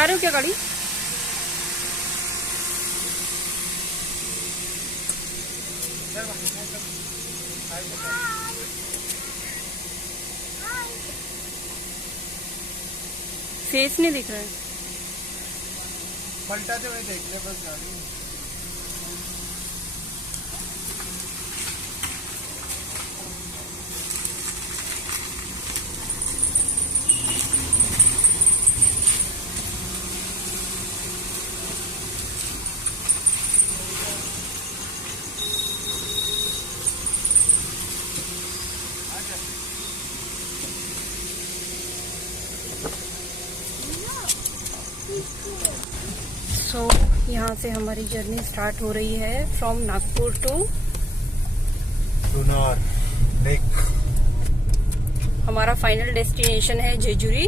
हटा रहे हो क्या गाड़ी? फेस नहीं दिख रहा है। पलटाते हुए देख ले बस गाड़ी। सो यहाँ से हमारी जर्नी स्टार्ट हो रही है from Nagpur to Lonar lake. हमारा फाइनल डेस्टिनेशन है जेजुरी।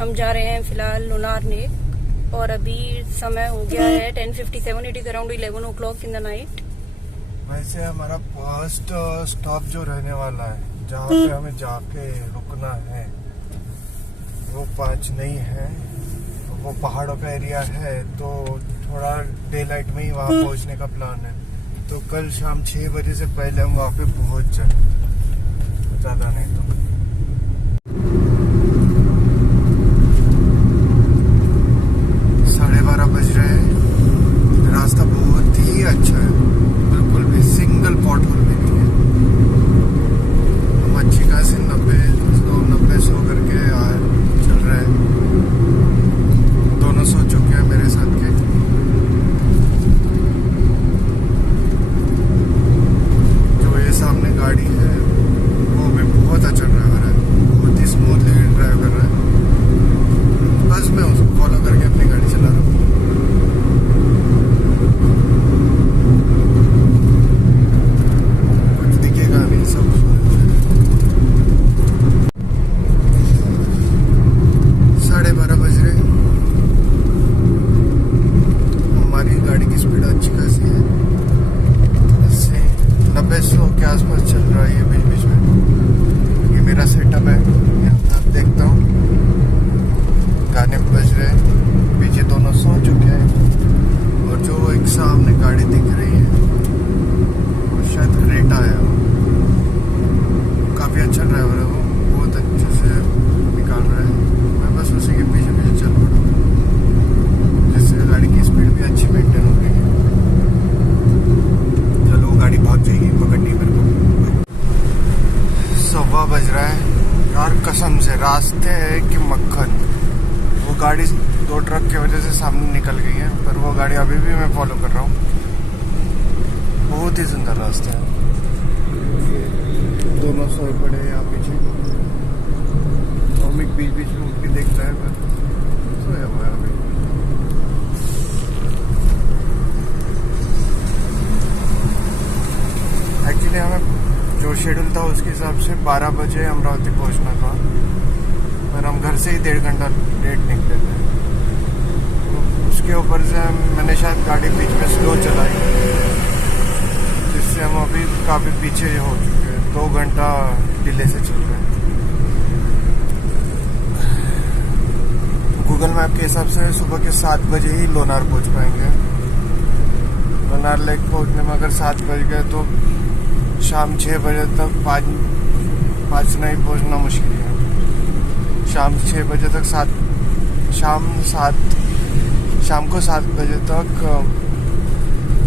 हम जा रहे हैं फिलहाल लुनार लेक और अभी समय हो गया है 10:57। It is around 11 o'clock in the night. वैसे हमारा फर्स्ट स्टॉप जो रहने वाला है, जहाँ पे हमें जाके रुकना है, वो 5 नहीं है, वो पहाड़ों का एरिया है, तो थोड़ा डे लाइट में ही वहाँ पहुँचने का प्लान है। तो कल शाम 6 बजे से पहले हम वहाँ पे पहुँच जाए, ज़्यादा नहीं तो। साढ़े 12 बज रहे हैं। रास्ता बहुत ही अच्छा है, बिल्कुल भी सिंगल पॉट होल भी नहीं है। हम अच्छी खासी 90-100 करके चल रहे हैं। दोनों सो चुके हैं मेरे साथ के। जो ये सामने गाड़ी है वो भी बहुत अच्छा ड्राइवर है, बहुत ही स्मूथली ड्राइव कर रहा है। बस मैं उसको फॉलो करके अपनी गाड़ी चला रहा हूँ। कुछ दिखेगा नहीं, सब 12:30 बज रहे। हमारी गाड़ी की स्पीड अच्छी खासी है, 80-90-100 के आसपास चल रहा है ये बीच बीच में। ये मेरा सेटअप है, यहाँ आप देखता हूँ। गाने बज रहे हैं, पीछे दोनों सो चुके हैं। और जो एक सामने गाड़ी दिख रही है वो शायद क्रेटा है। काफ़ी अच्छा ड्राइवर है वो, बहुत अच्छे से निकाल रहा है। मैं बस उसी के पीछे पीछे चल पड़ा, जिससे गाड़ी की स्पीड भी अच्छी मेंटेन हो रही है। चलो वो गाड़ी भाग जाएगी, पकड़नी है मेरे को। 1:15 बज रहा है यार, कसम से रास्ते है कि मक्खन। वो गाड़ी 2 ट्रक की वजह से सामने निकल गई है, पर वो गाड़ी अभी भी मैं फॉलो कर रहा हूँ। बहुत ही सुंदर रास्ते हैं। दोनों सोए पड़े हैं यहाँ पीछे। अमिक बीच बीच में उठ के देखता है, पर सोया हुआ है अभी। एक्चुअली हमें जो शेड्यूल था उसके हिसाब से 12 बजे अमरावती पहुँचना था, पर हम घर से ही 1.5 घंटा लेट निकले थे। तो उसके ऊपर से मैंने शायद गाड़ी बीच में स्लो चलाई, जिससे हम अभी काफ़ी पीछे हो चुके हैं। 2 घंटा डिले से चल रहे हैं। गूगल मैप के हिसाब से सुबह के 7 बजे ही लोनार पहुंच पाएंगे। लोनार लेक पहुंचने में अगर 7 बज गए तो शाम 6 बजे तक 5 नहीं पहुंचना मुश्किल है। शाम 6 बजे तक शाम को 7 बजे तक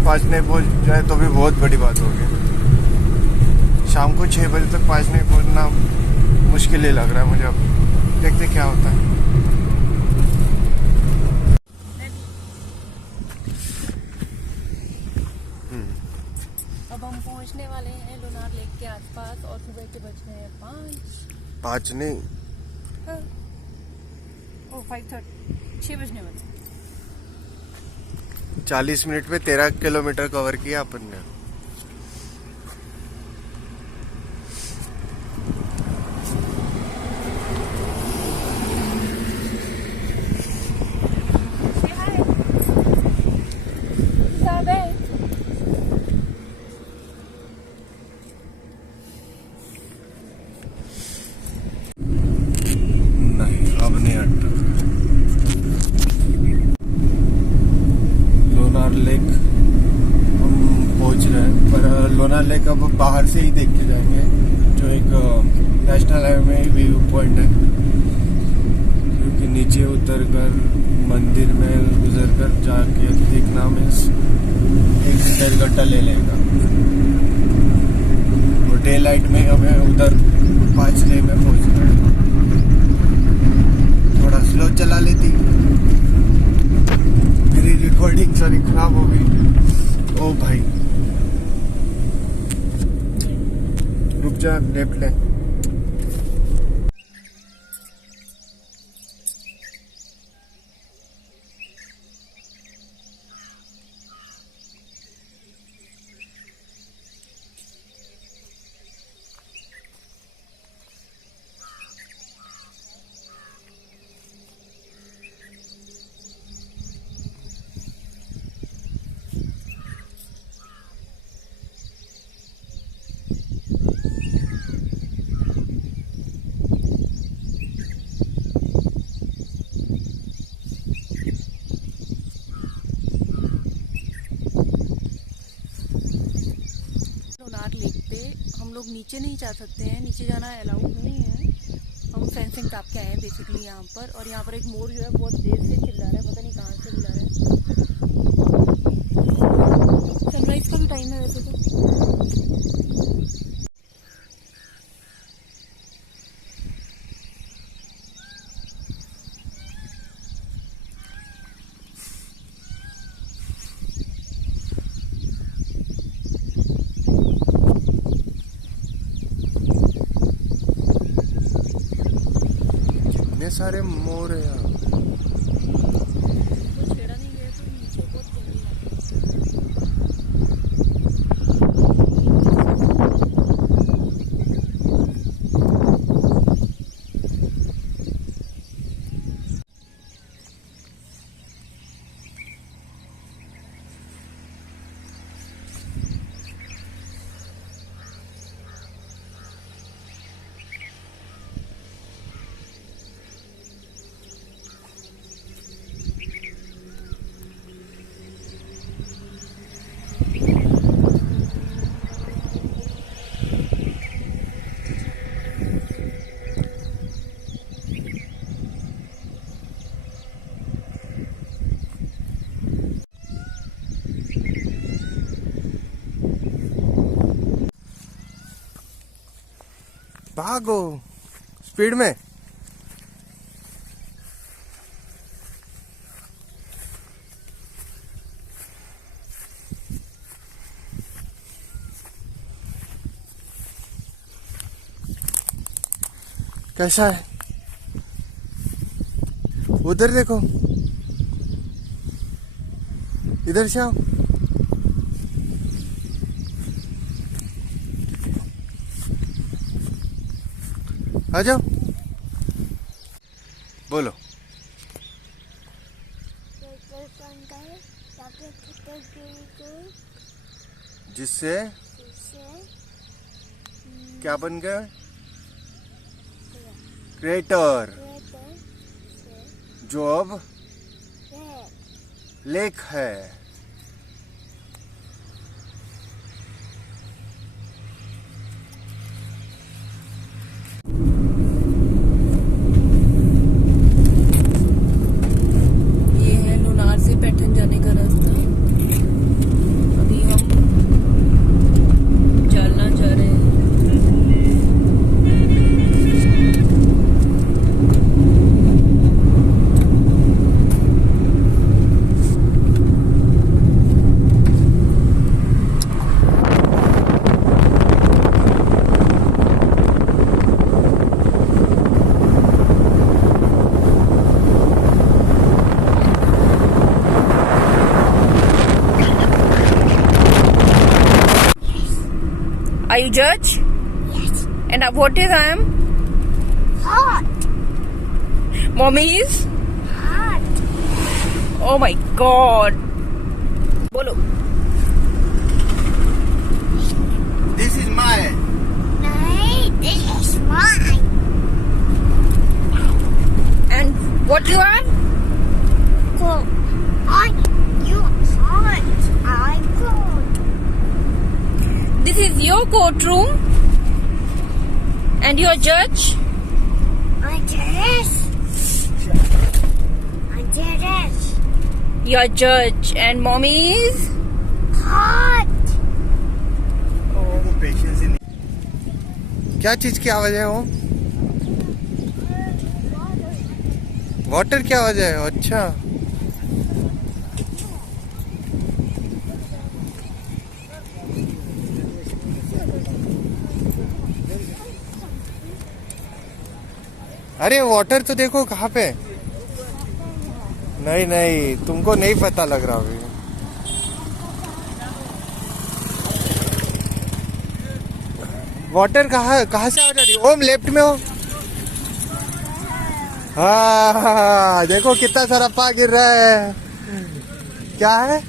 5 नहीं पहुंच जाए तो भी बहुत बड़ी बात होगी। शाम को 6 बजे तक 5 नहीं पहुंचना मुश्किल ही लग रहा है मुझे। अब देखते क्या होता है। अब हम पहुंचने वाले हैं लुनार लेक के आसपास और सुबह के बज रहे हैं 5 नहीं, 5:30, 6 बजने वाले। 40 मिनट में 13 किलोमीटर कवर किया अपन ने। नहीं, अब नहीं अटक। लोनावले का बाहर से ही देख के जाएंगे, जो एक नेशनल हाईवे में व्यू पॉइंट है, क्योंकि नीचे उतर कर मंदिर में गुजर कर जाके देखना में 1 से 1.5 घंटा ले लेगा। और डे लाइट में हमें उधर 5 में पहुंचना है। थोड़ा स्लो चला लेती, मेरी रिकॉर्डिंग सारी खराब हो गई। ओ भाई रुक जा, लेफ्ट ले। हम लोग नीचे नहीं जा सकते हैं, नीचे जाना अलाउड नहीं है। हम फेंसिंग टाप के आए हैं बेसिकली यहाँ पर। और यहाँ पर एक मोर जो है बहुत देर से चिल्ला रहा है, पता नहीं कहाँ से बुला रहा है। सनराइज का भी टाइम है वैसे तो। सारे मोर है यहाँ। छेड़ा नहीं गया तो नीचे बहुत भागो स्पीड में। कैसा है? उधर देखो, इधर से आओ। आ जाओ, बोलो। जिससे क्या बन गया? क्रेटर, जो अब लेक है। Are you judge? Yes. And what is I am? Hot. Mommy is? Hot. Oh my God. Bolo. This is mine. No, this is mine. And what you are? Cool. You hot. I cold. This your courtroom and your judge. I did it. I did it. Your judge and mommy is. Hot. वो patience ही नहीं। क्या चीज की आवाज है वो? Water की आवाज है। अच्छा अरे वाटर तो देखो कहाँ पे। नहीं नहीं तुमको नहीं पता लग रहा अभी। वाटर कहाँ से आ रही है? ओम लेफ्ट में हो। हाँ देखो कितना सारा पा गिर रहा है। क्या है?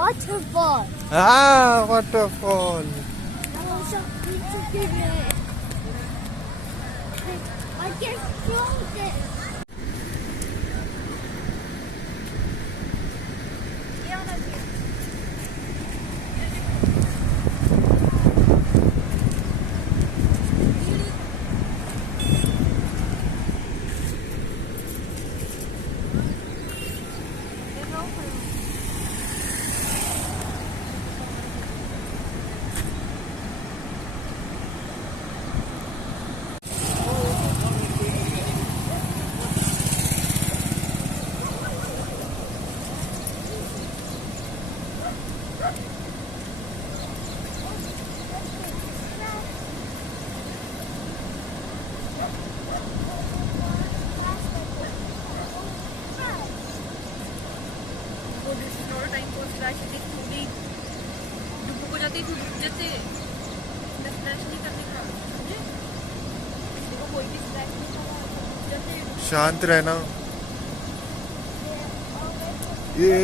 Waterfall. हाँ waterfall. I just froze it. शांत रहना। ये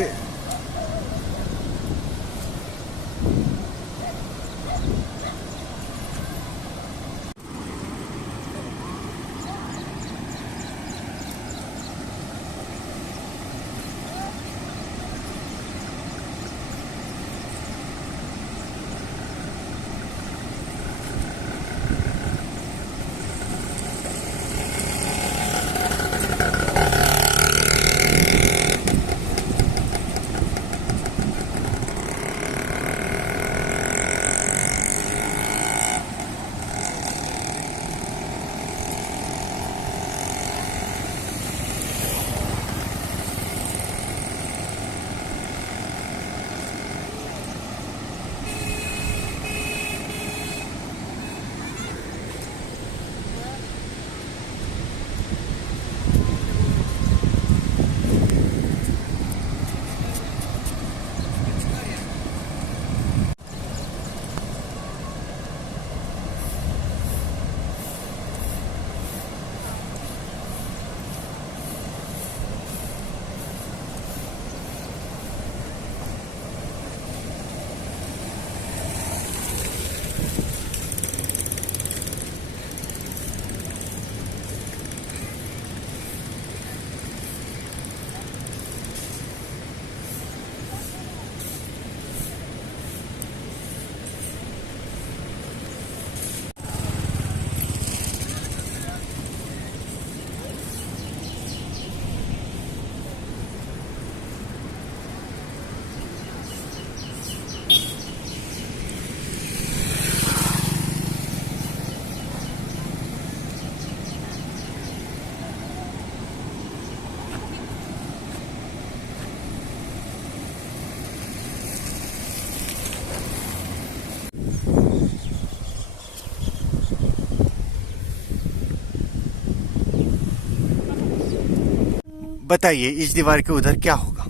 बताइए इस दीवार के उधर क्या होगा?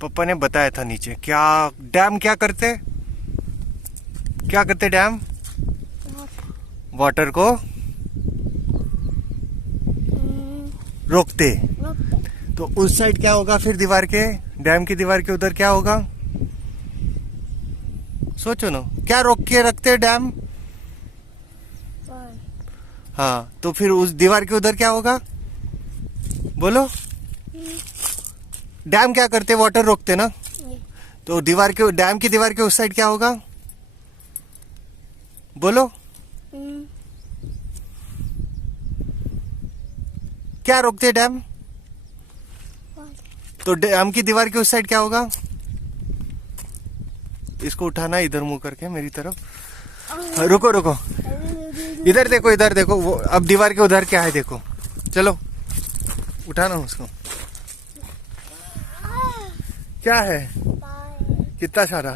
पापा ने बताया था नीचे क्या डैम क्या करते डैम वाटर को रोकते। तो उस साइड क्या होगा फिर दीवार के डैम की दीवार के उधर क्या होगा? सोचो ना क्या रोक के रखते डैम। हाँ तो फिर उस दीवार के उधर क्या होगा बोलो? डैम क्या करते वाटर रोकते ना। तो दीवार के डैम की दीवार के उस साइड क्या होगा? बोलो। क्या रोकते डैम? तो डैम की दीवार के उस साइड क्या होगा? इसको उठाना इधर मुंह करके मेरी तरफ। रुको रुको, इधर देखो वो अब दीवार के उधर क्या है देखो। चलो उठाना उसको। क्या है? कितना सारा?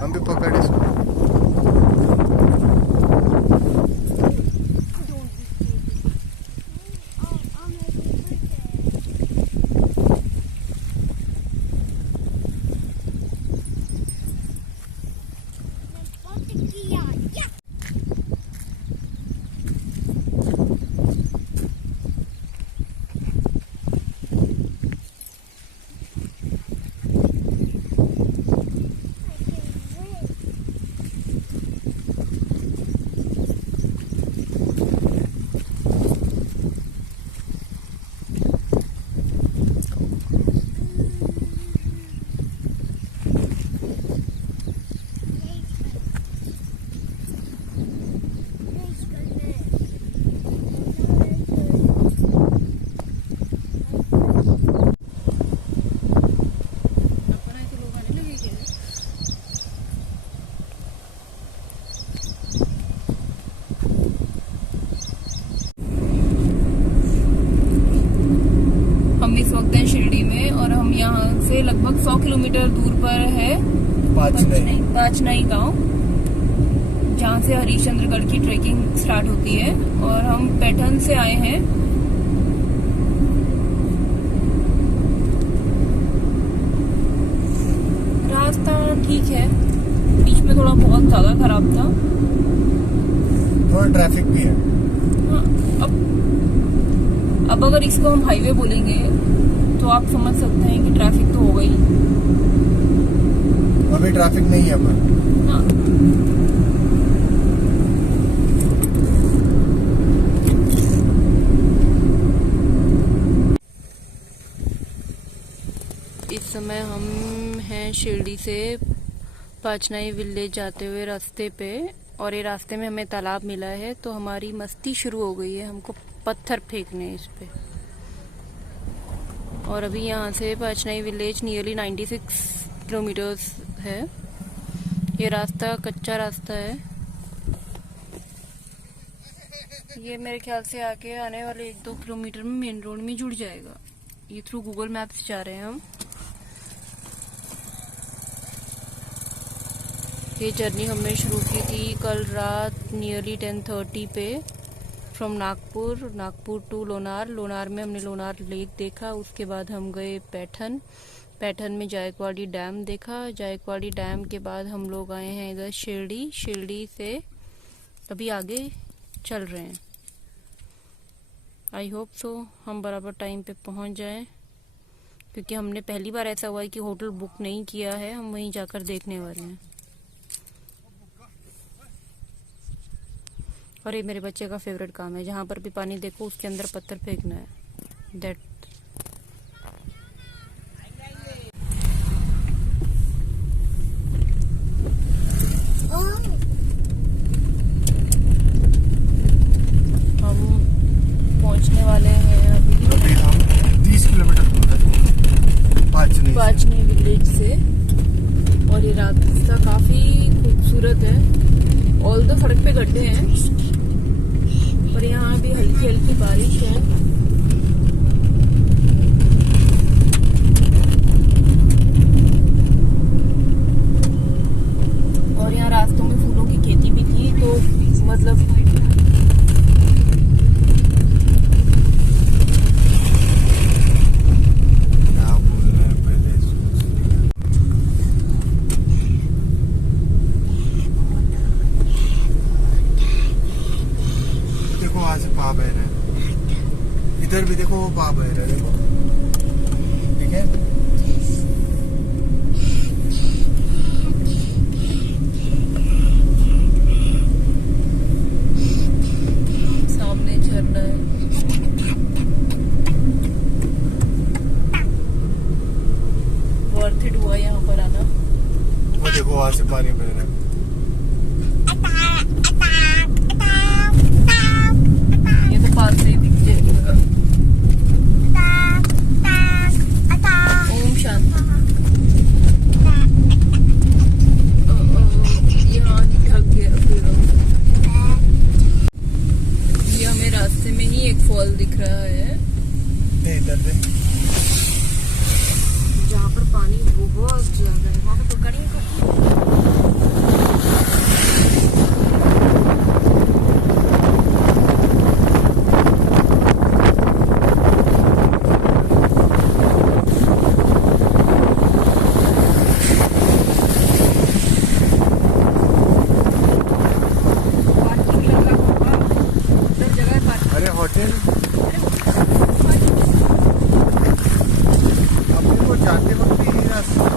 हम भी पकड़ इसको। लगभग 100 किलोमीटर दूर पर है पाचनाई गांव, जहां से हरिश्चंद्रगढ़ की ट्रेकिंग स्टार्ट होती है। और हम पैठन से आए हैं। रास्ता ठीक है, बीच में थोड़ा बहुत ज्यादा खराब था, थोड़ा ट्रैफिक भी है। हाँ, अब अगर इसको हम हाईवे बोलेंगे तो आप समझ सकते हैं कि ट्रैफिक तो हो गई। अभी ट्रैफिक नहीं है पर। हाँ। इस समय हम हैं शिरडी से पाचनाई विलेज जाते हुए रास्ते पे, और ये रास्ते में हमें तालाब मिला है तो हमारी मस्ती शुरू हो गई है, हमको पत्थर फेंकने इस पे। और अभी यहाँ से पाचनाई विलेज नियरली 96 किलोमीटर्स है। ये रास्ता कच्चा रास्ता है। ये मेरे ख्याल से आके आने वाले 1-2 किलोमीटर में मेन रोड में जुड़ जाएगा। ये थ्रू गूगल मैप्स जा रहे हैं हम। ये जर्नी हमने शुरू की थी कल रात नियरली 10:30 पे फ्रॉम नागपुर टू लोनार में हमने लोनार लेक देखा। उसके बाद हम गए पैठन में जायकवाड़ी डैम देखा। जायकवाड़ी डैम के बाद हम लोग आए हैं इधर शिरडी से अभी आगे चल रहे हैं। आई होप सो हम बराबर टाइम पे पहुंच जाएं, क्योंकि हमने पहली बार ऐसा हुआ है कि होटल बुक नहीं किया है, हम वहीं जाकर देखने वाले हैं। और ये मेरे बच्चे का फेवरेट काम है, जहाँ पर भी पानी देखो उसके अंदर पत्थर फेंकना है। दैट हम पहुँचने वाले हैं अभी हम 30 किलोमीटर दूर है पाचनी विलेज से। और ये रास्ता काफी खूबसूरत है। ऑल दो सड़क पे गड्ढे हैं, पर यहाँ भी हल्की हल्की बारिश है। और यहाँ रास्तों में फूलों की खेती भी थी, तो मतलब पा बह रहा है। इधर भी देखो वो पा बह रहा है, देखो ठीक है। सामने झरना है। वहां से पानी बह रहा है। ये तो पास से ही दिख जाएगा। ओम शांति। यहाँ ढक गया पूरा। ये हमें रास्ते में ही एक फॉल दिख रहा है दे इधर दे। जहाँ पर पानी बहुत ज्यादा है, वहाँ पर तो कड़ी होटल अपने को जाते वक्त ही रास्ता।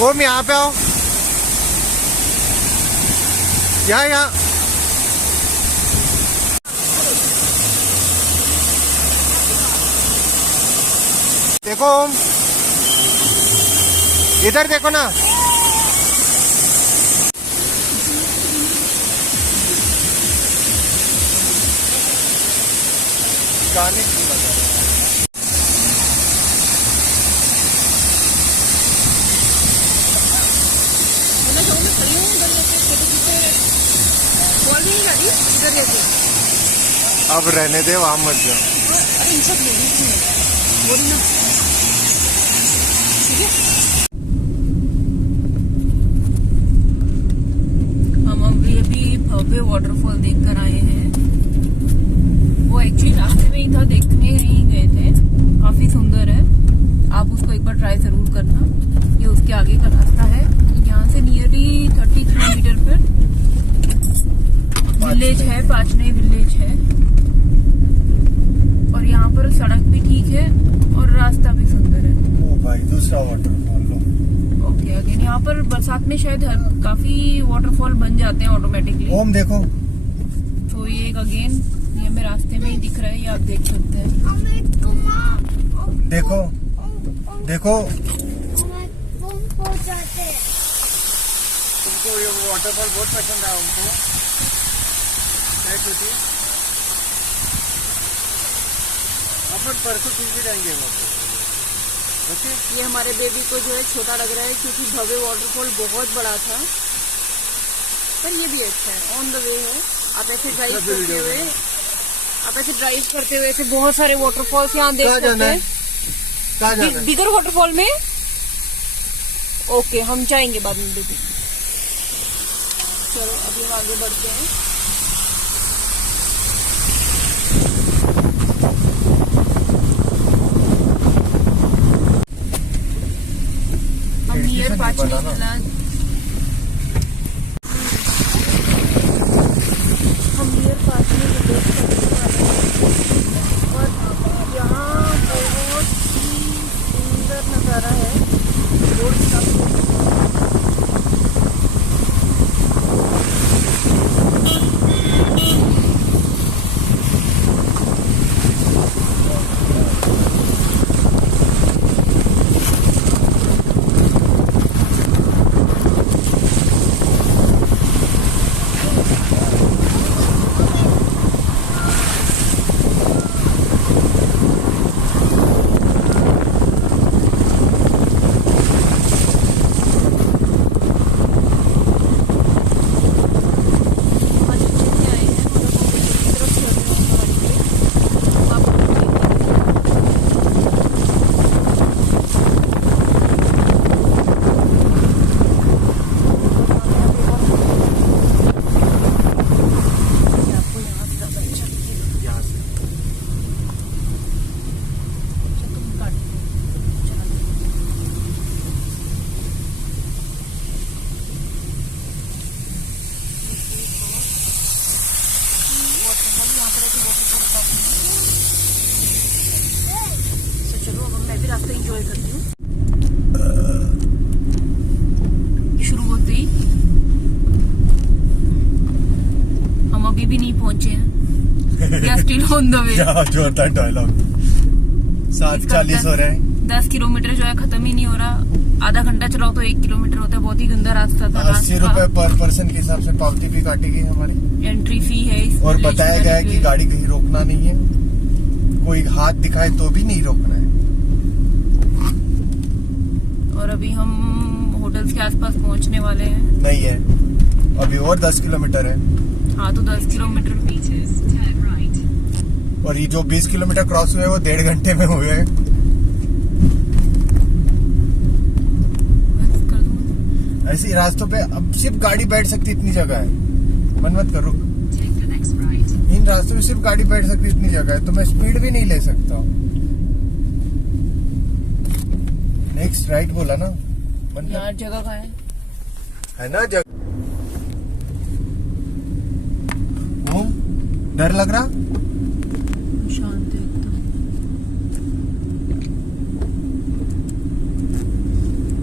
ओम यहाँ पे आओ, यहाँ देखो ओम, इधर देखो ना। गाने की बजा अब रहने दे, वहां मत जाओ। अरे इन सब लेडीज हैं, बोल ना, ठीक है। हम अभी भव्य वाटरफॉल देख कर आए हैं। वो एक्चुअली रास्ते में ही था, देखने ही गए थे। काफी सुंदर है, आप उसको एक बार ट्राई जरूर करना। ये उसके आगे का रास्ता है। यहाँ से नियरली 30 किलोमीटर पर विलेज है, पाचनई विलेज है। और यहाँ पर सड़क भी ठीक है और रास्ता भी सुंदर है। ओ भाई, दूसरा वाटरफॉल लो। ओके, अगेन यहाँ पर बरसात में शायद काफी वाटरफॉल बन जाते हैं ऑटोमेटिकली। ओम देखो, तो ये एक अगेन ये हमें रास्ते में ही दिख रहा है, ये आप देख सकते हैं। देखो देखो हमारे तुम हो जाते हैं। तुमको ये वाटरफॉल बहुत पसंद आया उनको, है छोटी? अपन परसों फिर भी जाएंगे वहाँ पे। ओके, ये हमारे बेबी को जो है छोटा लग रहा है क्योंकि भव्य वाटरफॉल बहुत बड़ा था, पर ये भी अच्छा है, ऑन द वे है। आप ऐसे ड्राइव करते हुए ऐसे बहुत सारे वाटरफॉल्स यहाँ देख कहाँ सकते जाना है? हैं। कहाँ जाना है? बिगर वाटरफॉल में ओके, हम जाएंगे बाद में बेबी। चलो अभी हम आगे बढ़ते हैं। हम नियर पाचनी किला देख सकते हैं और यहाँ बहुत ही सुंदर नज़ारा है। रोड का रास्ता एंजॉय करती हूँ। शुरू होते ही हम अभी भी नहीं पहुंचे हैं, या स्टिल ऑन द वे। जोरदार डायलॉग। 7:40 हो रहे हैं। 10 किलोमीटर जो है खत्म ही नहीं हो रहा। आधा घंटा चलाओ तो 1 किलोमीटर होता है। बहुत ही गंदा रास्ता था। 80 रुपए पर पर्सन के हिसाब से पावती भी काटेगी हमारी। एंट्री फी है और बताया गया है कि गाड़ी कहीं रोकना नहीं है, कोई हाथ दिखाए तो भी नहीं रोकना है। और अभी हम होटल्स के आसपास पहुंचने वाले हैं। नहीं है, अभी और 10 किलोमीटर है। हाँ तो 10 किलोमीटर। और ये जो 20 किलोमीटर क्रॉस हुए वो 1.5 घंटे में हुए हैं। ऐसी रास्तों पे अब सिर्फ गाड़ी बैठ सकती इतनी जगह है। मन मत करो, इन रास्तों में सिर्फ गाड़ी बैठ सकती इतनी जगह है, तो मैं स्पीड भी नहीं ले सकता हूँ। नेक्स्ट राइट बोला ना, यार जगह कहाँ है ना जगह। डर लग रहा? शांत एकदम।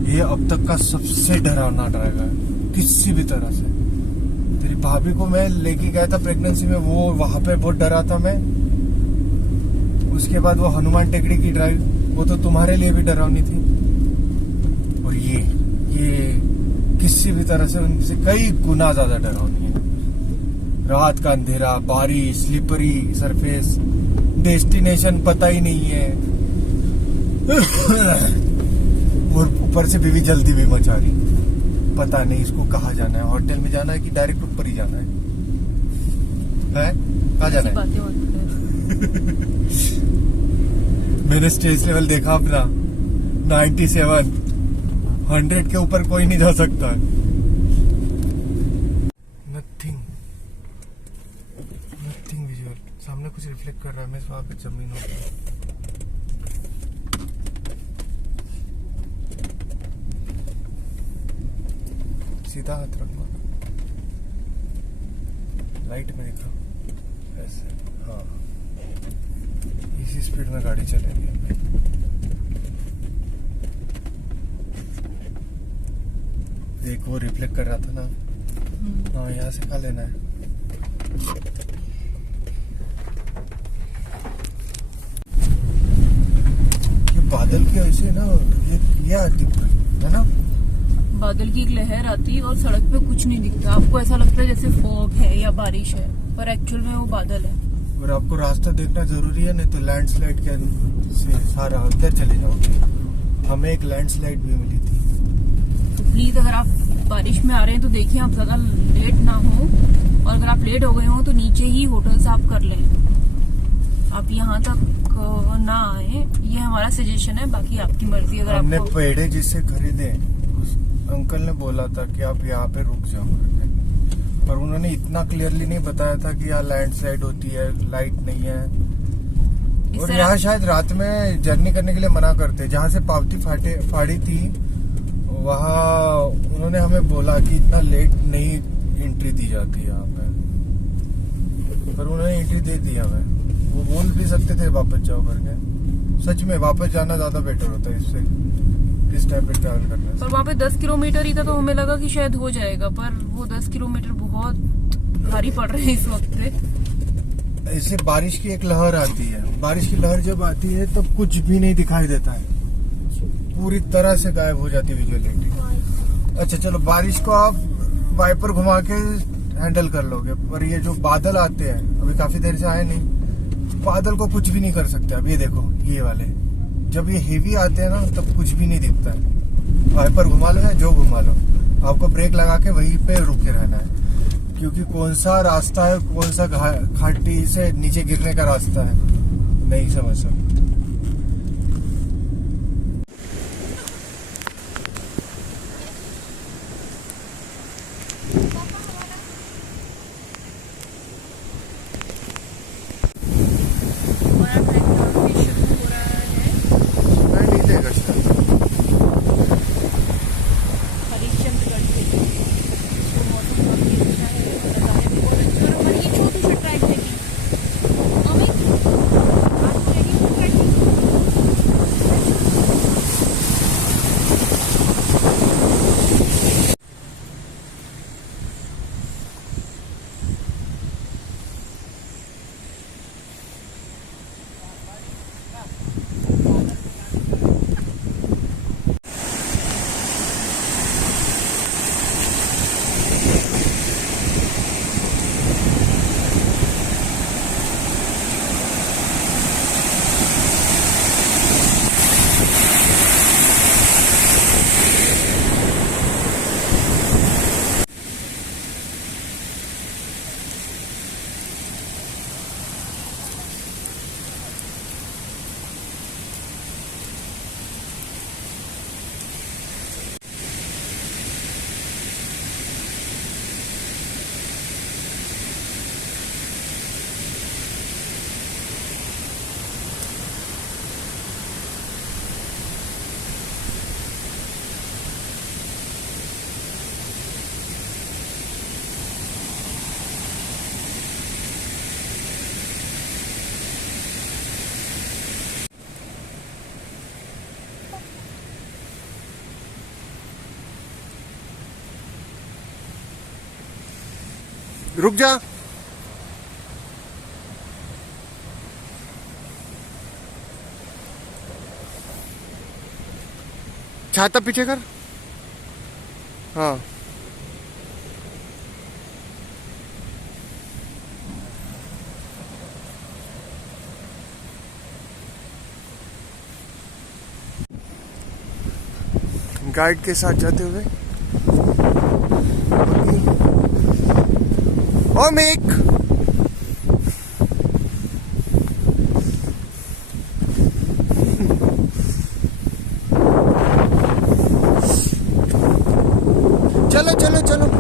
ये अब तक का सबसे डरावना ड्राइवर है किसी भी तरह से। तेरी भाभी को मैं लेके गया था प्रेगनेंसी में, वो वहां पे बहुत डरा था मैं। उसके बाद वो हनुमान टेकड़ी की ड्राइव, वो तो तुम्हारे लिए भी डरावनी थी। और ये किसी भी तरह से उनसे कई गुना ज्यादा डरावनी है। रात का अंधेरा, बारिश, स्लिपरी सरफेस, डेस्टिनेशन पता ही नहीं है। और ऊपर से बीवी जल्दी भी मचा रही, पता नहीं इसको कहाँ जाना है, होटल में जाना है कि डायरेक्ट ऊपर ही जाना है? कहाँ जाना है? मैंने स्टेज लेवल देखा अपना 97, 100 के ऊपर कोई नहीं जा सकता। Nothing visual. सामने कुछ रिफ्लेक्ट कर रहा है, मैं वहां पे जमीन हो। सीधा हाथ रखना, लाइट में दिखा ऐसे। हाँ, इसी स्पीड में गाड़ी चलेगी। एक वो रिफ्लेक्ट कर रहा था ना। हाँ, यहाँ से खा लेना है। ये बादल की ऐसे ना ये आती है ना, बादल की एक लहर आती और सड़क पे कुछ नहीं दिखता, आपको ऐसा लगता है जैसे फॉग है या बारिश है, पर एक्चुअल में वो बादल है। और आपको रास्ता देखना जरूरी है, नहीं तो लैंडस्लाइड के से सारा अंदर चले जाओगे। हमें एक लैंडस्लाइड भी मिली थी। तो प्लीज अगर आप बारिश में आ रहे हैं तो देखिए आप ज्यादा लेट ना हो, और अगर आप लेट हो गए हो तो नीचे ही होटल से आप कर लें, आप यहाँ तक ना आए, ये हमारा सजेशन है, बाकी आपकी मर्जी। अगर हमने आपको पेड़े जिससे खरीदे उस अंकल ने बोला था कि आप यहाँ पे रुक जाओ करके, पर उन्होंने इतना क्लियरली नहीं बताया था कि यहाँ लैंडस्लाइड होती है, लाइट नहीं है। और यहाँ शायद रात में जर्नी करने के लिए मना करते। जहाँ से पावती फाड़ी थी वहाँ उन्होंने हमें बोला कि इतना लेट नहीं एंट्री दी जाती है यहाँ पे, पर उन्होंने एंट्री दे दी हमें। वो बोल भी सकते थे वापस जाओ करके। सच में वापस जाना ज्यादा बेटर होता है इससे, इस टाइम पे ट्रैवल करने से। पर वहाँ पे 10 किलोमीटर ही था, तो हमें लगा कि शायद हो जाएगा, पर वो 10 किलोमीटर बहुत भारी पड़ रहे हैं इस वक्त पे। ऐसे बारिश की एक लहर आती है, बारिश की लहर जब आती है तब कुछ भी नहीं दिखाई देता है, पूरी तरह से गायब हो जाती है विजुअलिटी। अच्छा चलो, बारिश को आप वाइपर घुमा के हैंडल कर लोगे, पर ये जो बादल आते हैं, अभी काफी देर से आए नहीं, बादल को कुछ भी नहीं कर सकते। अब ये देखो, ये वाले जब ये हेवी आते हैं ना तब कुछ भी नहीं दिखता है। वाइपर घुमा लो या जो घुमा लो, आपको ब्रेक लगा के वहीं पे रुके रहना है, क्योंकि कौन सा रास्ता है, कौन सा घाटी से नीचे गिरने का रास्ता है, नहीं समझ सकते। रुक जा, छाता पीछे कर। हाँ गाइड के साथ जाते हुए ओ मेक चलो चलो चलो।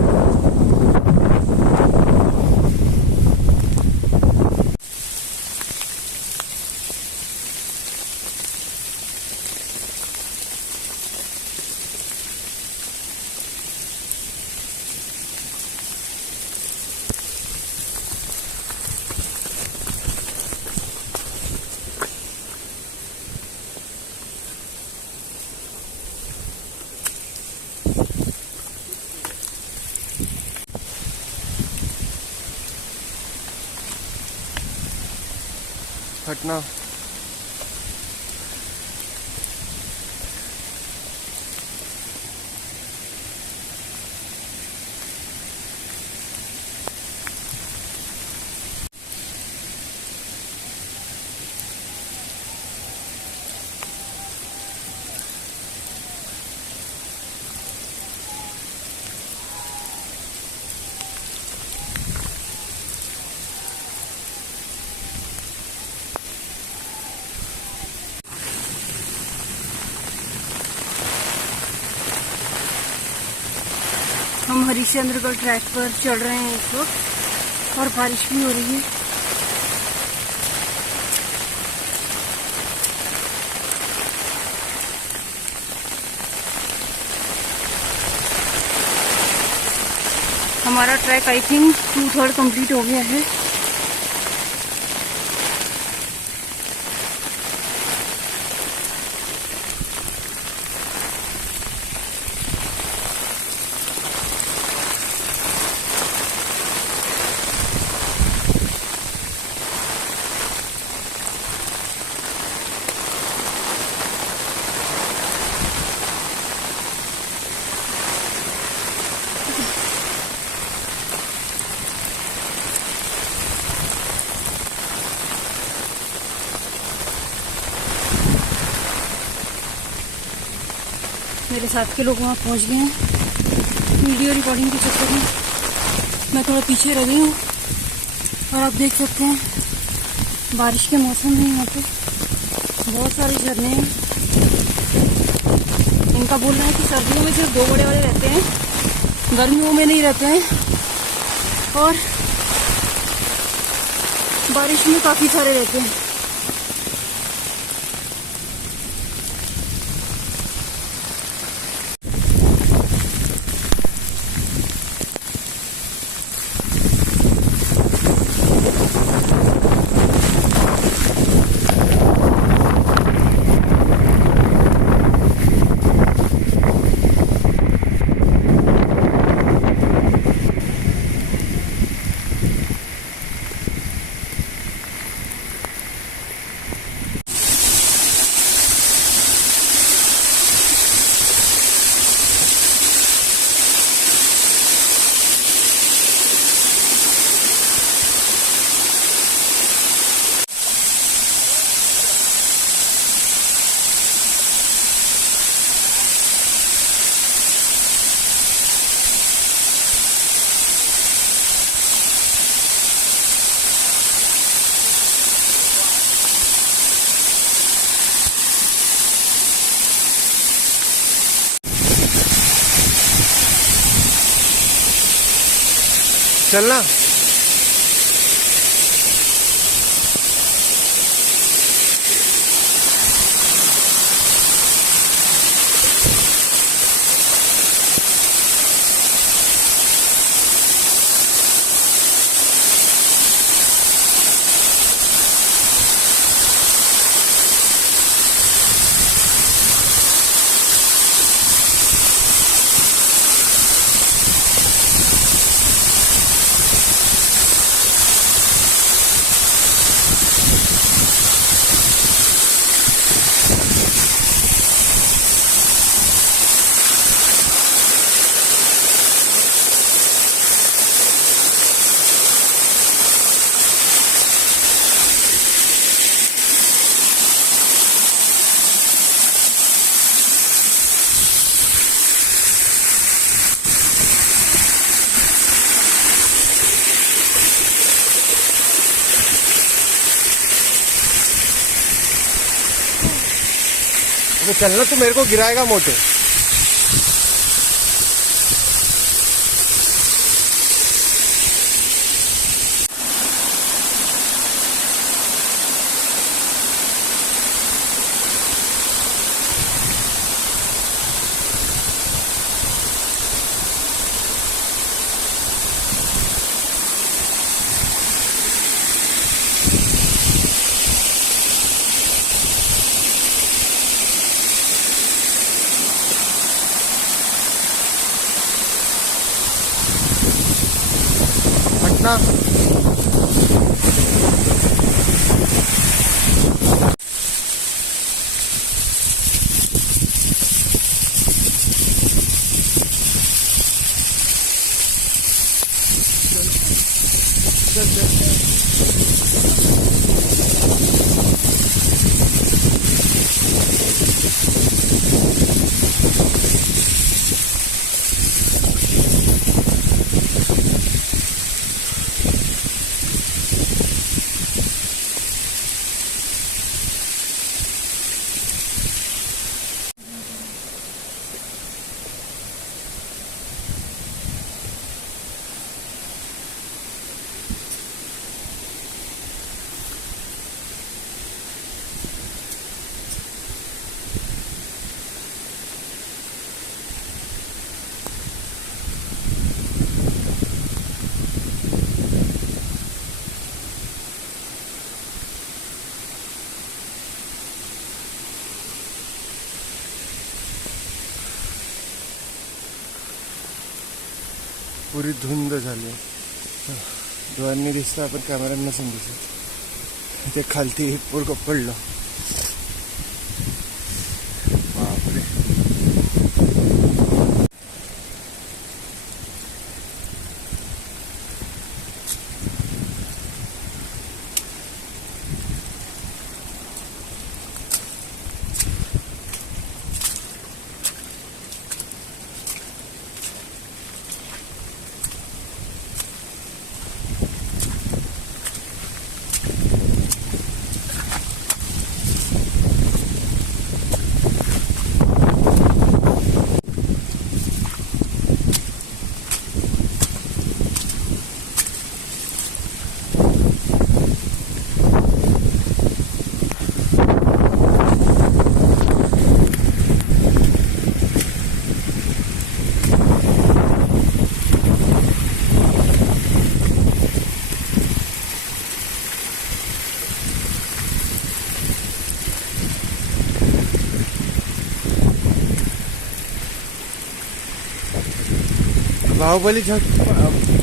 हटना। हम हरिश्चंद्रगढ़ ट्रैक पर चढ़ रहे हैं इस वक्त और बारिश भी हो रही है। हमारा ट्रैक आई थिंक 2/3 कंप्लीट हो गया है। मेरे साथ के लोग वहाँ पहुँच गए हैं। वीडियो रिकॉर्डिंग के चक्कर में मैं थोड़ा पीछे रह गई हूँ और आप देख सकते हैं बारिश के मौसम में यहाँ पे बहुत सारे झरने हैं। इनका बोलना है कि सर्दियों में सिर्फ 2 बड़े वाले रहते हैं, गर्मियों में नहीं रहते हैं, और बारिश में काफ़ी सारे रहते हैं। चलना। तो चलना, तो मेरे को गिराएगा मोटे। पटना पुरी धुंद झाली. डोळ्यांनी दिसतं पण कॅमेऱ्यांना नसून दिसत. ते खालती एक पोरग पडलं. बापरे.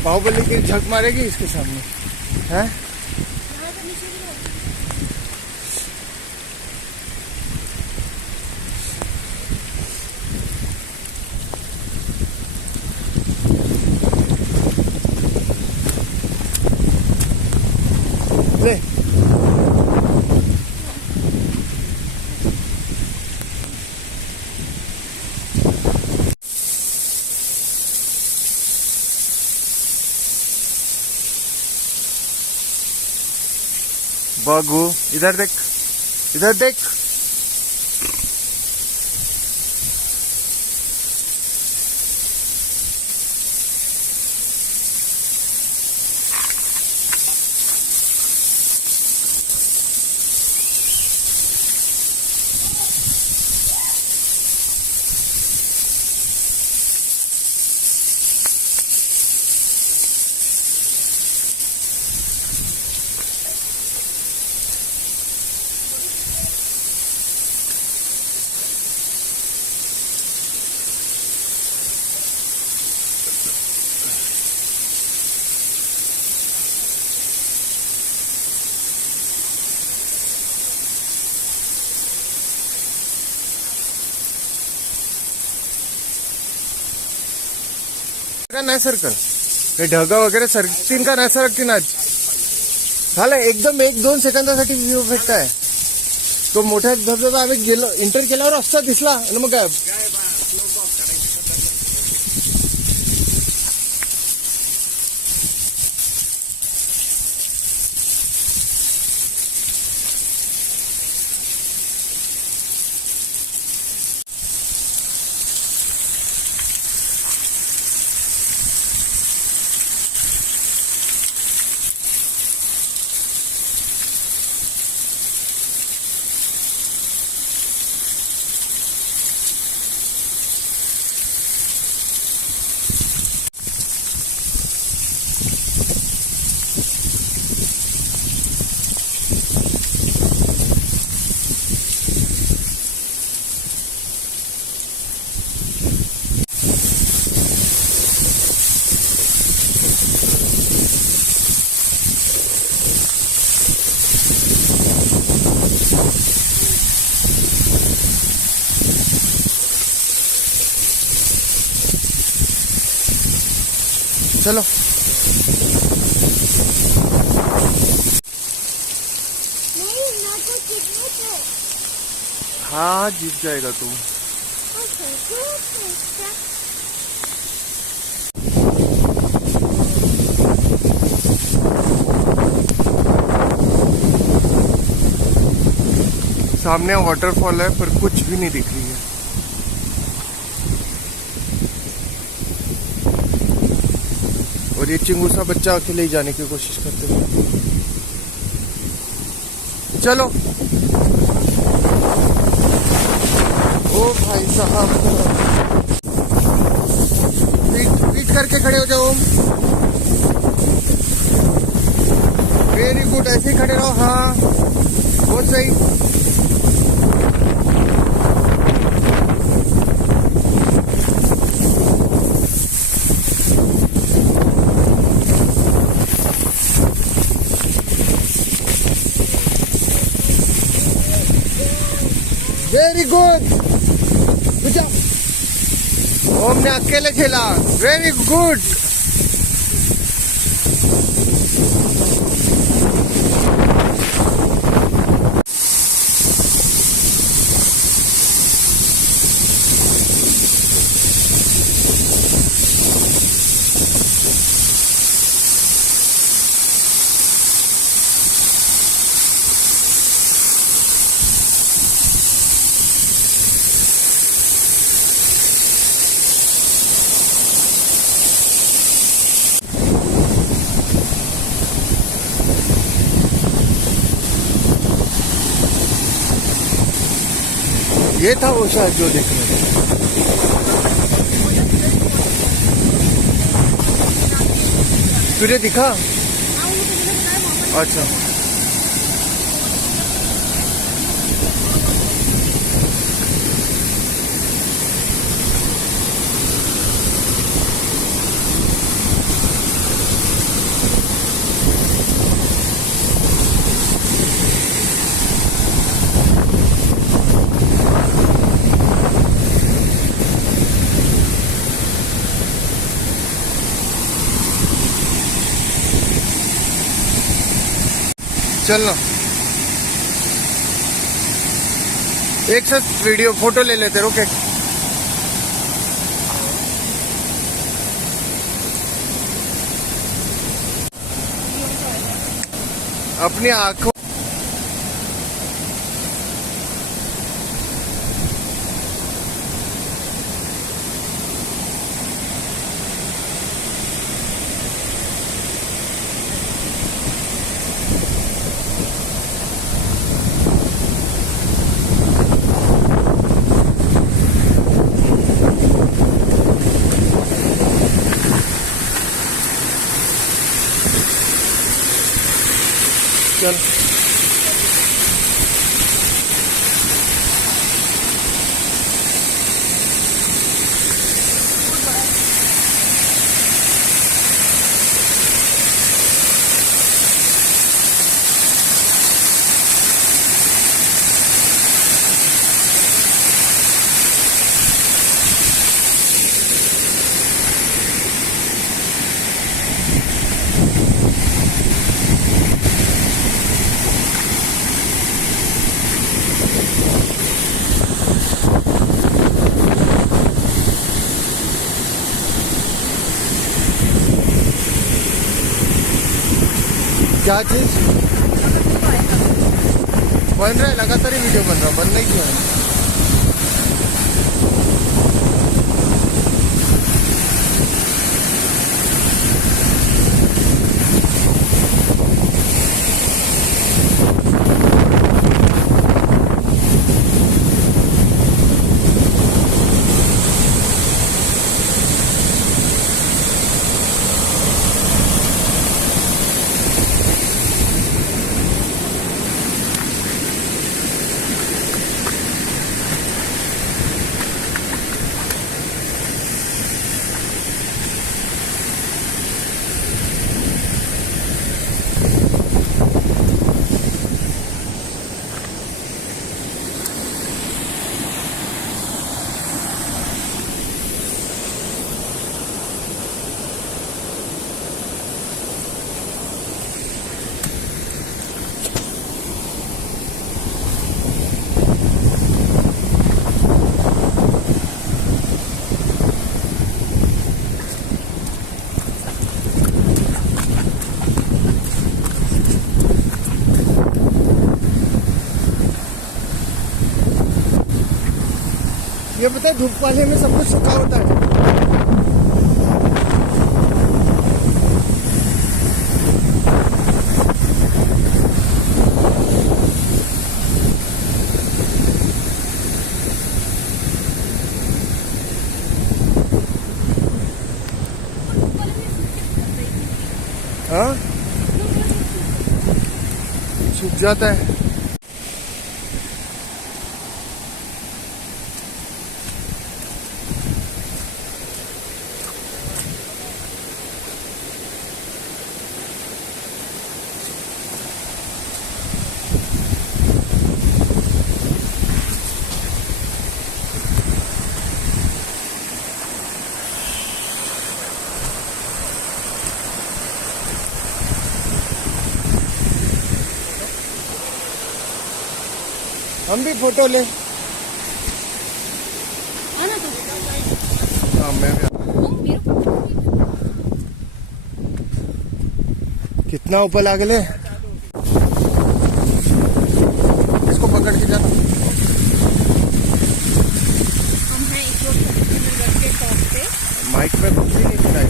बाहुबली की झक मारेगी इसके सामने है. ले बागू इधर देख, इधर देख. नाही सरकल. हे ढग वगैरे सरकतील का नाही सरकतील आज झालं. एकदम 1-2 सेकंदासाठी व्ह्यू इफेक्ट आहे. तो मोठ्या धबधबा आम्ही गेलो इंटर केल्यावर असा दिसला आणि मग काय चलो. नहीं ना तो कितने थे. हाँ जीत जाएगा तू. सामने वाटरफॉल है पर कुछ भी नहीं दिख रही है. और ये चिंगूसा बच्चा अकेले ही जाने की कोशिश करते हैं. चलो. ओ भाई साहब पीट करके खड़े हो जाओ. Very good. ऐसे ही खड़े रहो. हाँ बहुत सही. Very good, good job. Om ने अकेले खेला, वेरी गुड। ये था वो शायद जो देखने में। तुझे दिखा? अच्छा, चलना एक साथ वीडियो फोटो ले लेते, रुके। अपनी आंखों चल। क्या चीज बन रहा है? लगातार ही वीडियो बन रहा, बंद नहीं किया है। ये पता है, धूप वाले में सब कुछ सूखा होता है। हाँ, सूख जाता है। हम भी फोटो ले। आना तो हाँ मैं भी। मेरे को कितना ऊपर आ गए, इसको पकड़ के जाना। हम हैं इस वक्त के टॉप पे। माइक पे कुछ भी नहीं सुनाई।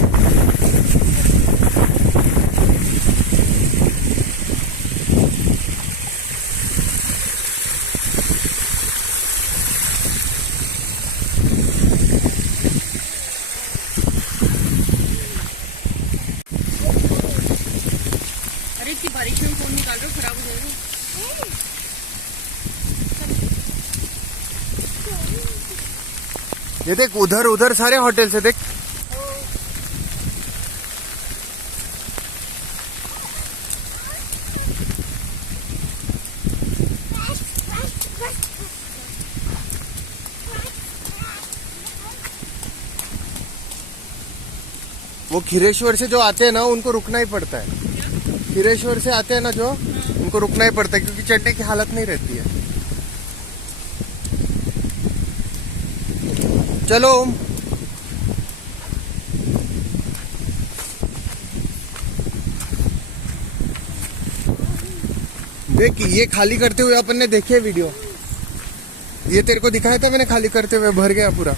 अरे इतनी बारिश में फोन निकाल रहे हो, खराब हो जाएगा। ये देख, उधर उधर सारे होटल से देख। वो खीरेश्वर से जो आते हैं ना, उनको रुकना ही पड़ता है। खीरेश्वर से आते हैं ना जो, उनको रुकना ही पड़ता है, क्योंकि चढ़ने की हालत नहीं रहती है। चलो देख, ये खाली करते हुए अपन ने देखे वीडियो, ये तेरे को दिखाया था मैंने, खाली करते हुए भर गया पूरा।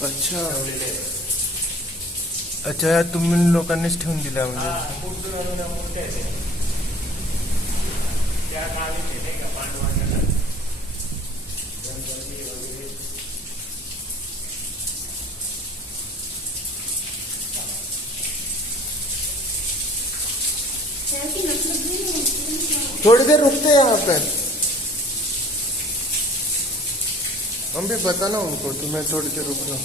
अच्छा अच्छा, तुम्ही लोकांनीच ठेवून दिल्या म्हणजे. थोड़ी देर रुकते हैं यहाँ पे, हम भी बताना उनको तुम्हें थोड़ी देर रुकना.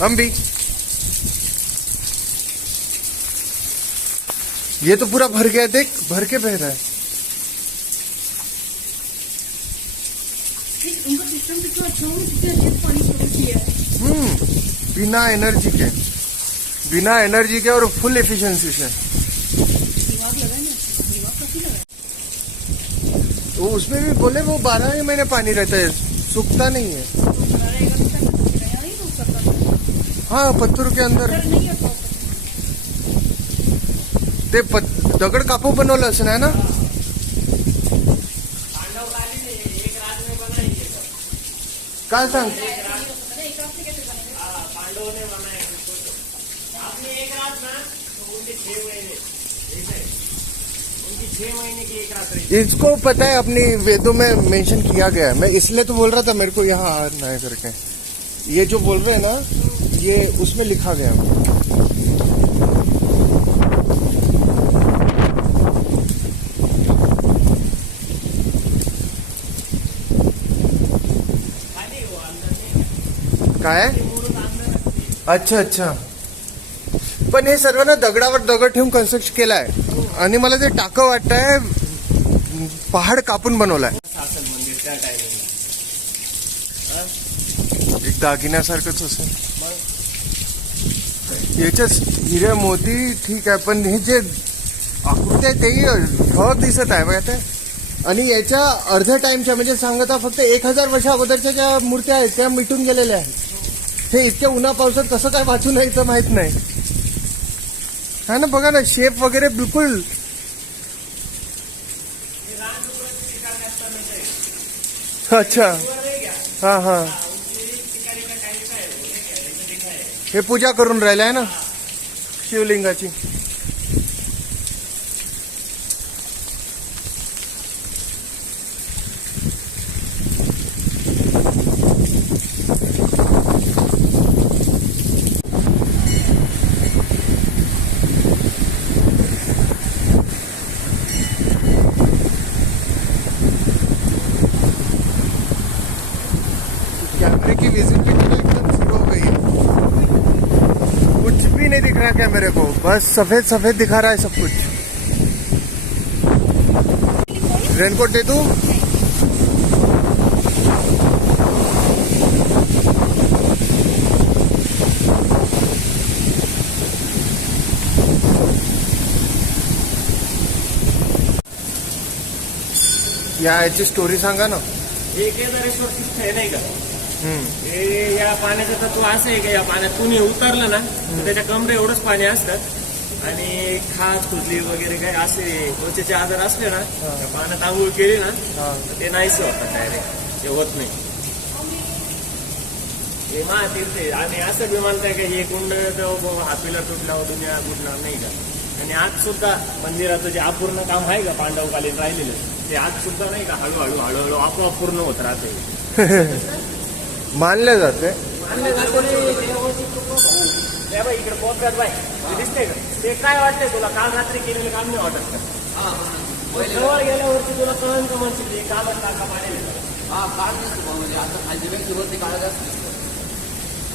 हम भी। ये तो पूरा भर गया, देख भर के बह रहा है। उनका सिस्टम कितना अच्छा हो, कितने अच्छे से पानी स्टोर किया है। बिना एनर्जी के और फुल एफिशिएंसी से। दिमाग लगा है ना, दिमाग काफी लगा है। तो उसमें भी बोले वो 12 ही महीने पानी रहता है, सूखता नहीं है। तो बनाना एक घंटा का नया नहीं हो सकता। हाँ, पत्थर के अंदर सर नहीं होता। ते दगड कापू बनवलं असं आहे ना। काय सांग? इसको पता है, अपनी वेदों में मेंशन किया गया है। मैं इसलिए तो बोल रहा था मेरे को यहाँ आना है करके। ये जो बोल रहे हैं ना, ये उसमें लिखा गया है। काय? अच्छा अच्छा, पण हे सर्व ना दगडावर दगड ठेवून कन्स्ट्रक्ट केलाय आणि मला ते टाकं वाटतंय पहाड कापून बनवलाय। एक दागिन्यासारखंच असेल याच्याच हिरे मोती, ठीक आहे, पण हे जे आकृती आहे तेही ठळक दिसत आहे बघा ते। आणि याच्या अर्ध्या टाइमच्या म्हणजे सांगता फक्त 1000 वर्षा अगोदरच्या ज्या मूर्त्या आहेत त्या मिटून गेलेल्या आहेत। हे इतक्या उन्हा पावसात कसं काय वाचून यायचं माहित नाही है ना। बघा ना, शेप वगैरे बिलकुल। अच्छा, हाँ हाँ, हे पूजा करून राहिले आहे ना शिवलिंगाची। कैमरे की विजिबिलिटी एकदम जीरो हो गई है, कुछ भी नहीं दिख रहा कैमरे को, बस सफेद सफेद दिखा रहा है सब कुछ। रेनकोट दे दूं? याची स्टोरी सांगा ना। हे केदारेश्वर तीर्थ आहे नाही का, हे या पाण्याचं तत्व असं आहे का या पाण्यात कुणी उतरलं ना तर त्याच्या कमरे एवढंच पाणी असतात आणि खाज खुजली वगैरे काही असे त्वचेचे आजार असले ना त्या पाण्यात आंघोळ केली ना तर ते नाहीच होतात, डायरेक्ट ते होत नाही। हे महातीर्थ आहे आणि असं बी म्हणताय का हे कुंड हापीला तुटला दुनिया बुडणार नाही का। आणि आज सुद्धा मंदिराचं जे अपूर्ण काम आहे का पांडवकालीन राहिलेलं ते आज सुद्धा नाही का हळूहळू हळूहळू आपोआप पूर्ण होत राहते। मानले जाते मानले जाते इकडे पोहोचतात बाय दिसते का ते काय वाटतंय तुला, काल रात्री केलेलं काम नाही वाटत का? जवळ गेल्यावरती तुला कळण का म्हणशील कालच टाका पाडेल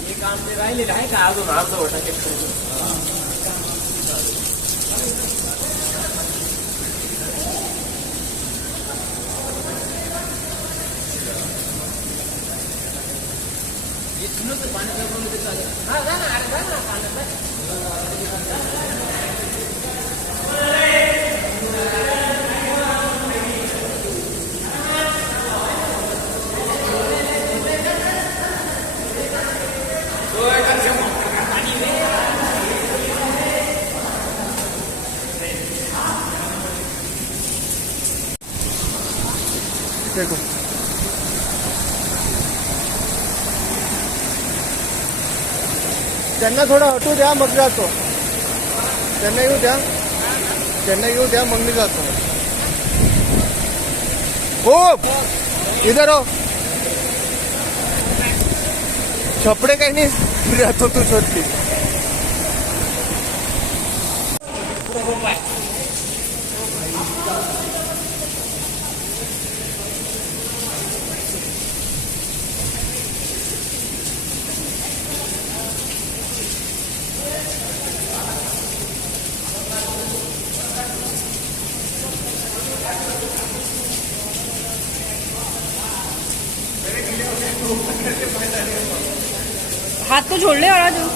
हे काम ते राहिलेलं आहे का अजून अर्धवट देखो। त्यांना थोडं हटू द्या मग जातो, त्यांना येऊ द्या, त्यांना येऊ द्या मग मी जातो। हो इधर हो, छपडे काही नाही जातो तू शोधती। हाथ को छोड़ ले और आ जाओ।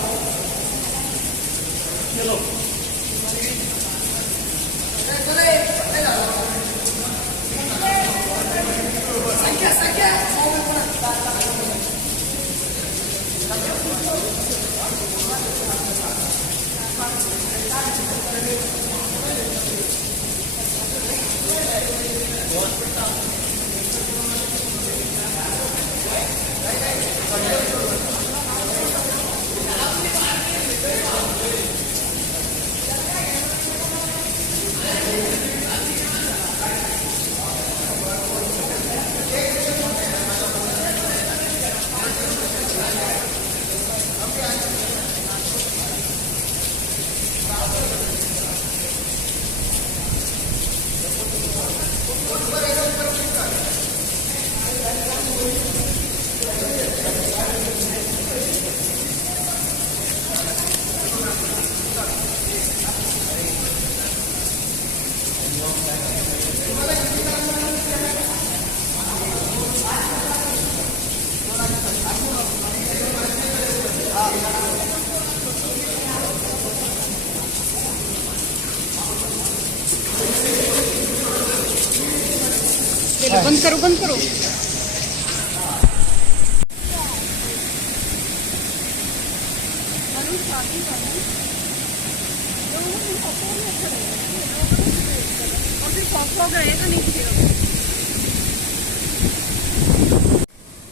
बंद करो बंद करो।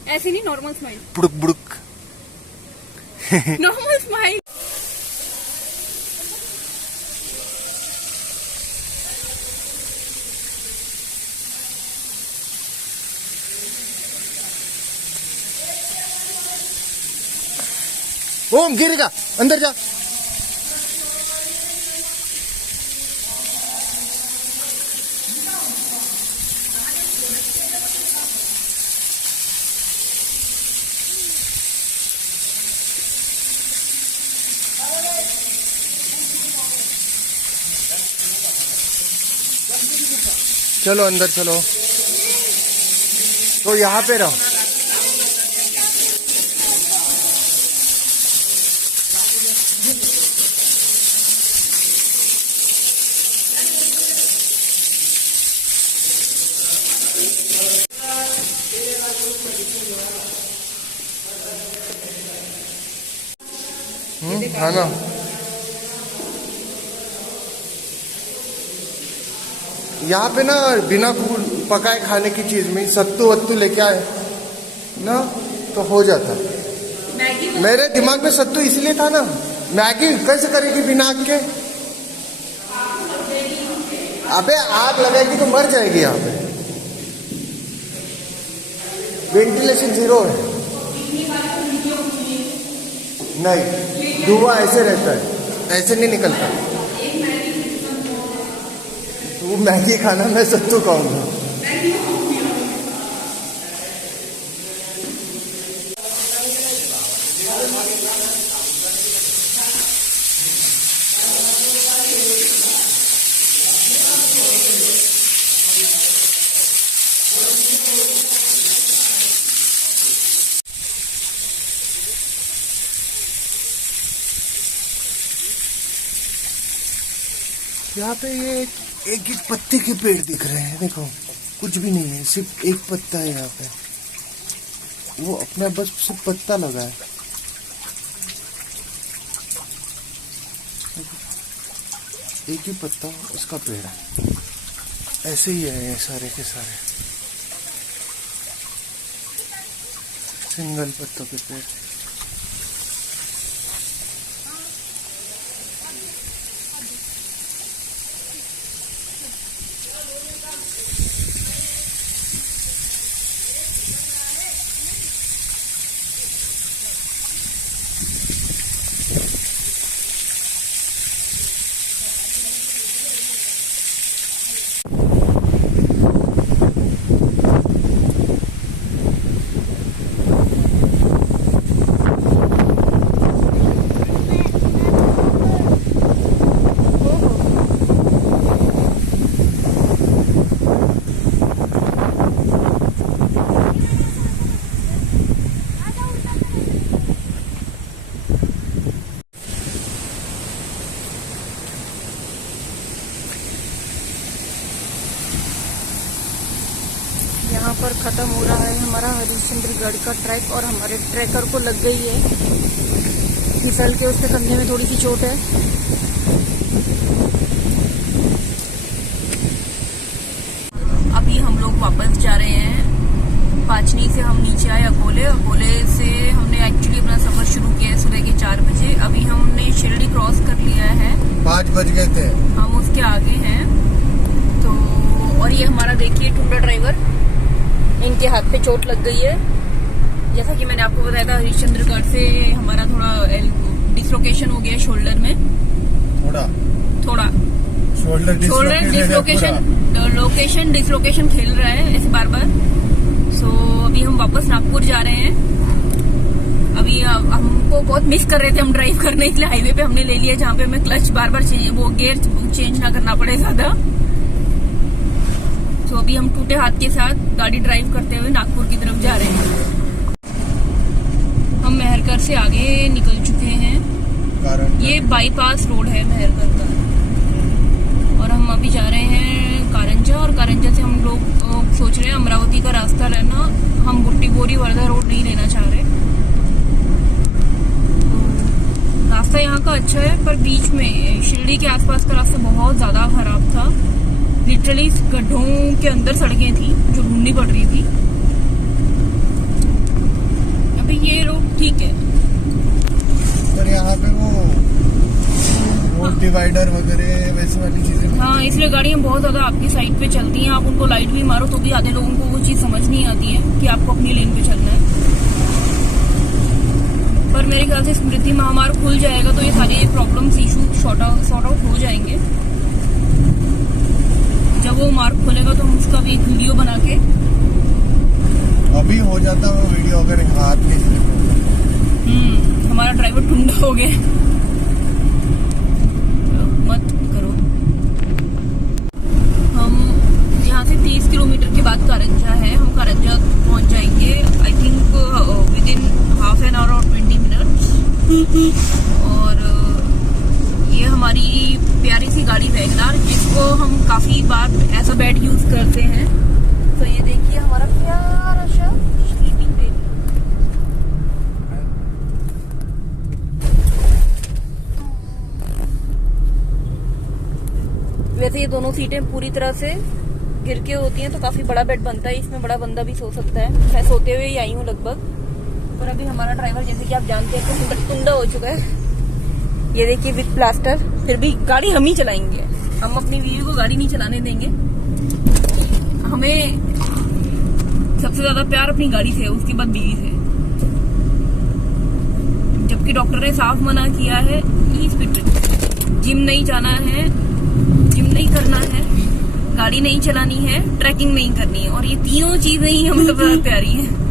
ऐसे नहीं, नॉर्मल स्माइल, बुड़क बुड़क। Normal smile. ओम गिरेगा, अंदर जा। चलो अंदर चलो। तो यहाँ पे रहो। खाना यहाँ पे ना बिना पकाए खाने की चीज में सत्तू वत्तू लेके आए ना तो हो जाता। मेरे दिमाग में सत्तू इसलिए था ना, मैगी कैसे करेगी बिना आग के? अबे आग लगाएगी तो मर जाएगी। यहाँ पे वेंटिलेशन जीरो है। नहीं, धुआं ऐसे रहता है, ऐसे नहीं निकलता। तू मैगी खाना, मैं सत्तू खाऊंगा। यहाँ पे ये एक एक पत्ते के पेड़ दिख रहे हैं। देखो कुछ भी नहीं है, सिर्फ एक पत्ता है यहाँ पे। वो अपना बस सिर्फ पत्ता लगा है। एक ही पत्ता इसका पेड़ है। ऐसे ही है ये सारे के सारे, सिंगल पत्तों के पेड़। यहाँ पर ख़त्म हो रहा है हमारा हरिश्चंद्रगढ़ का ट्रैक और हमारे ट्रैकर को लग गई है फिसल के, उसके कंधे में थोड़ी सी चोट है। अभी हम लोग वापस जा रहे हैं। पाचनी से हम नीचे आए अकोले से हमने एक्चुअली अपना सफर शुरू किया है सुबह के 4 बजे। अभी हमने शिरडी क्रॉस कर लिया है, 5 बज गए थे, हम उसके आगे हैं। तो और ये हमारा देखिए टुंडा ड्राइवर, इनके हाथ पे चोट लग गई है। जैसा कि मैंने आपको बताया था, हरिश्चंद्रगढ़ से हमारा थोड़ा डिसलोकेशन हो गया शोल्डर में, थोड़ा शोल्डर डिसलोकेशन खेल रहा है ऐसे बार बार। सो अभी हम वापस नागपुर जा रहे हैं। अभी हमको बहुत मिस कर रहे थे हम ड्राइव करने के लिए, हाईवे पे हमने ले लिया जहाँ पे हमें क्लच बार बार वो गियर चेंज ना करना पड़े ज्यादा। तो अभी हम टूटे हाथ के साथ गाड़ी ड्राइव करते हुए नागपुर की तरफ जा रहे हैं। हम मेहरगढ़ से आगे निकल चुके हैं। ये बाईपास रोड है मेहरगढ़ का, और हम अभी जा रहे हैं कारंजा, और कारंजा से हम लोग सोच रहे हैं अमरावती का रास्ता लेना। हम बुट्टी बोरी वर्धा रोड नहीं लेना चाह रहे। तो रास्ता यहाँ का अच्छा है, पर बीच में शिरडी के आसपास का रास्ता बहुत ज्यादा खराब था। लिटरली गड्ढों के अंदर सड़कें थी जो ढूंढनी पड़ रही थी। अभी ये रोड ठीक है, पर यहाँ पे वो रोड डिवाइडर वगैरह वैसे वाली चीजें, हाँ, इसलिए गाड़ियाँ बहुत ज्यादा आपकी साइड पे चलती हैं। आप उनको लाइट भी मारो तो भी आधे लोगों को वो चीज समझ नहीं आती है कि आपको अपनी लेन पे चलना है। पर मेरे ख्याल से स्मृति महामार्ग खुल जाएगा तो ये सारी प्रॉब्लम्स इशू सॉर्ट आउट हो जाएंगे। जब वो मार्ग खुलेगा तो हम उसका भी एक वीडियो बना के, अभी हो जाता वो वीडियो अगर हाथ में हमारा ड्राइवर टुंडा हो गया, मत करो। हम यहाँ से 30 किलोमीटर के बाद कारंजा है, हम कारंजा पहुँच जाएंगे I think with in half an hour और 20 मिनट्स। और ये हमारी प्यारी सी गाड़ी वैगनार, जिसको हम काफी बार एज अ बेड यूज करते हैं। तो ये देखिए हमारा प्यारा सा स्लीपिंग बेबी। वैसे ये दोनों सीटें पूरी तरह से गिर के होती हैं तो काफी बड़ा बेड बनता है, इसमें बड़ा बंदा भी सो सकता है। मैं सोते हुए ही आई हूँ लगभग, पर अभी हमारा ड्राइवर जैसे कि आप जानते हैं तो टुंडा हो चुका है। ये देखिए विद प्लास्टर, फिर भी गाड़ी हम ही चलाएंगे। हम अपनी बीवी को गाड़ी नहीं चलाने देंगे। हमें सबसे ज्यादा प्यार अपनी गाड़ी से, उसके बाद बीवी से। जबकि डॉक्टर ने साफ मना किया है कि जिम नहीं जाना है, जिम नहीं करना है, गाड़ी नहीं चलानी है, ट्रैकिंग नहीं करनी है, और ये तीनों चीजें ही हमें सबसे ज्यादा प्यारी है।